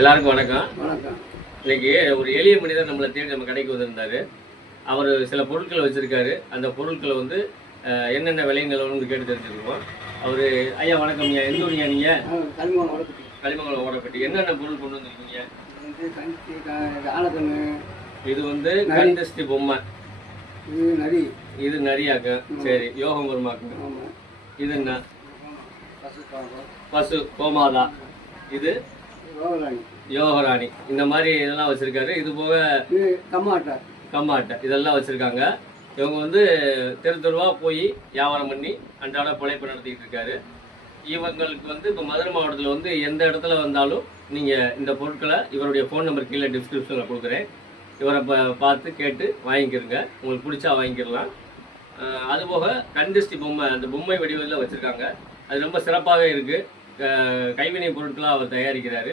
எல்லாருக்கும் வணக்கம். வணக்கம். இன்னைக்கு ஒரு எளிய மனிதர் நம்மளை தேடி நம்ம கடைக்கு வந்திருந்தாரு. அவர் சில பொருட்களை வச்சிருக்காரு. அந்த பொருட்களை வந்து என்னென்ன விலைங்களோன்னு கேட்டு தெரிஞ்சுக்குவோம். அவரு ஐயா வணக்கம் ஐயா. எந்த ஊருங்க நீங்க? களிமங்கலம் ஓடப்பட்டி. என்னென்ன பொருள் கொண்டு வந்திருக்கீங்க? இது வந்து கந்தஸ்தி பொம்மை, இது நரியாக்க, சரி யோகம் பெருமாக்கு, இது என்ன பசு கோமாதா, இது யோகராணி. இந்த மாதிரி இதெல்லாம் வச்சிருக்காரு. இது போக கம்மாட்டை இதெல்லாம் வச்சிருக்காங்க. இவங்க வந்து தெரு தெருவா போய் வியாபாரம் பண்ணி அன்றாட பிழைப்பு நடத்திக்கிட்டு இருக்காரு. இவங்களுக்கு வந்து இப்போ மதுரை மாவட்டத்தில் வந்து எந்த இடத்துல வந்தாலும் நீங்கள் இந்த பொருட்களை இவருடைய ஃபோன் நம்பர் கீழே டிஸ்கிரிப்ஷனில் கொடுக்குறேன். இவரை பார்த்து கேட்டு வாங்கிக்கிறங்க. உங்களுக்கு பிடிச்சா வாங்கிக்கிறலாம். அதுபோக கந்தஸ்தி பொம்மை, அந்த பொம்மை வடிவத்தில் வச்சுருக்காங்க. அது ரொம்ப சிறப்பாகவே இருக்குது. கைவினை பொருட்களாக அவர் தயாரிக்கிறாரு.